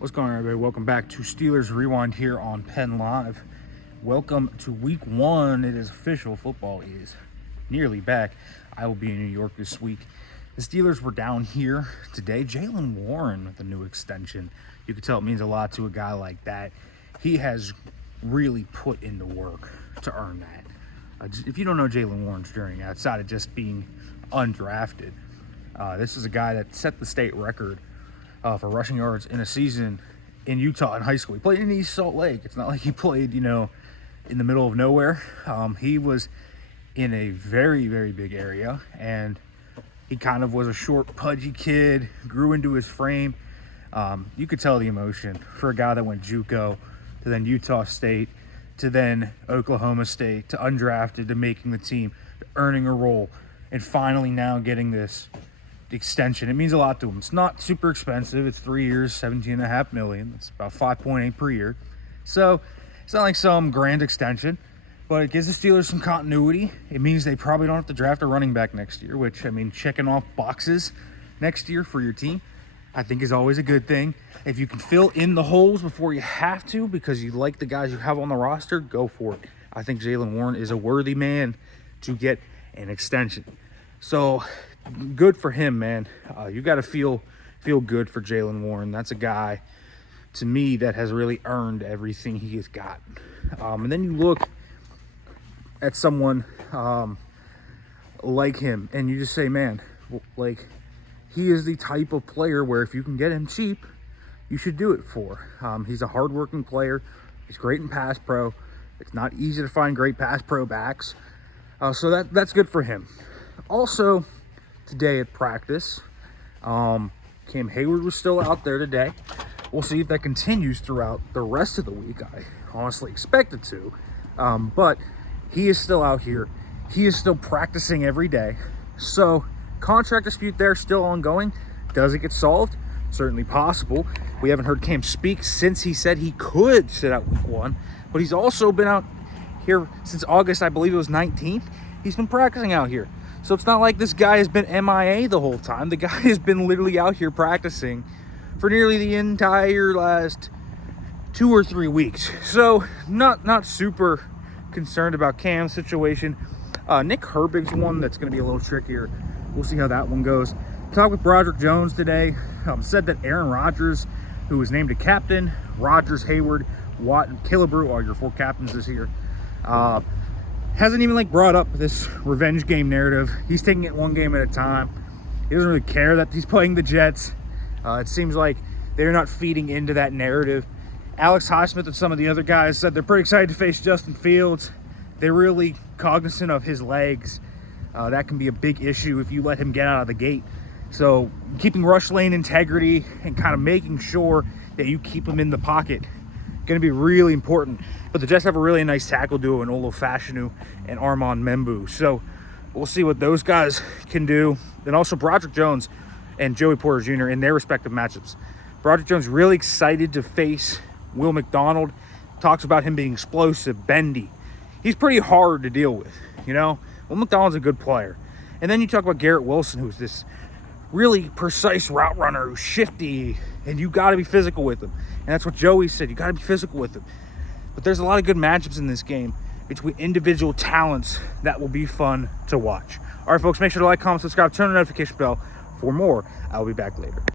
What's going on, everybody? Welcome back to Steelers Rewind here on Penn Live. Welcome to week one. It is official. Football is nearly back. I will be in New York this week. The Steelers were down here today. Jaylen Warren with a new extension. You can tell it means a lot to a guy like that. He has really put into work to earn that. If you don't know Jaylen Warren's journey outside of just being undrafted, this is a guy that set the state record for rushing yards in a season in Utah in high school. He played in East Salt Lake. It's not like he played, in the middle of nowhere. He was in a very, very big area, and he kind of was a short, pudgy kid, grew into his frame. You could tell the emotion for a guy that went JUCO to then Utah State to then Oklahoma State to undrafted to making the team, to earning a role, and finally now getting this extension. It means a lot to him. It's not super expensive. It's 3 years, $17.5 million. It's about 5.8 per year. So it's not like some grand extension, but it gives the Steelers some continuity. It means they probably don't have to draft a running back next year, which, checking off boxes next year for your team, I think is always a good thing. If you can fill in the holes before you have to because you like the guys you have on the roster, go for it. I think Jaylen Warren is a worthy man to get an extension. So good for him, man. You got to feel good for Jaylen Warren. That's a guy, to me, that has really earned everything he has gotten. And then you look at someone like him, and you just say, man, he is the type of player where if you can get him cheap, you should do it for. He's a hardworking player. He's great in pass pro. It's not easy to find great pass pro backs. So that's good for him. Also, today at practice, Heyward was still out there today. We'll see if that continues throughout the rest of the week. I honestly expect it to. But he is still out here. He is still practicing every day. So, contract dispute there still ongoing. Does it get solved? Certainly possible. We haven't heard Cam speak since he said he could sit out week one. But he's also been out here since August, I believe it was 19th. He's been practicing out here. So it's not like this guy has been MIA the whole time. The guy has been literally out here practicing for nearly the entire last 2 or 3 weeks. So not super concerned about Cam's situation. Nick Herbig's one that's going to be a little trickier. We'll see how that one goes. Talked with Broderick Jones today. Said that Aaron Rodgers, who was named a captain, Rodgers, Heyward, Watt, and Killebrew are your 4 captains this year. Hasn't even brought up this revenge game narrative. He's taking it one game at a time. He doesn't really care that he's playing the Jets. It seems like they're not feeding into that narrative. Alex Highsmith and some of the other guys said they're pretty excited to face Justin Fields. They're really cognizant of his legs. That can be a big issue if you let him get out of the gate. So keeping rush lane integrity and kind of making sure that you keep him in the pocket going to be really important. But the Jets have a really nice tackle duo in Olo Fashanu and Armand Membu. So we'll see what those guys can do. Then also Broderick Jones and Joey Porter Jr. in their respective matchups. Broderick Jones really excited to face Will McDonald. Talks about him being explosive, bendy. He's pretty hard to deal with, Will McDonald's a good player. And then you talk about Garrett Wilson, who's this really precise route runner who's shifty, and you got to be physical with him. And that's what Joey said. You got to be physical with him. But there's a lot of good matchups in this game between individual talents that will be fun to watch. All right, folks, make sure to like, comment, subscribe, turn on the notification bell for more. I'll be back later.